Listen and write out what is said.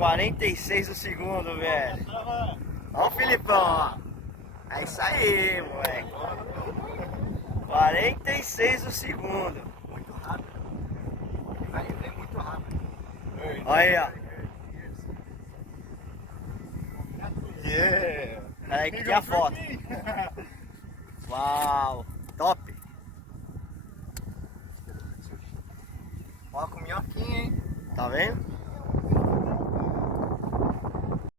46 o segundo, velho. Ó o Filipão, ó. É isso aí, moleque. 46 o segundo. Muito rápido. Vem muito rápido. Olha aí, ó. Yeah. Aí que tem a foto. Uau, top. Ó com minhoquinha, hein? Tá vendo?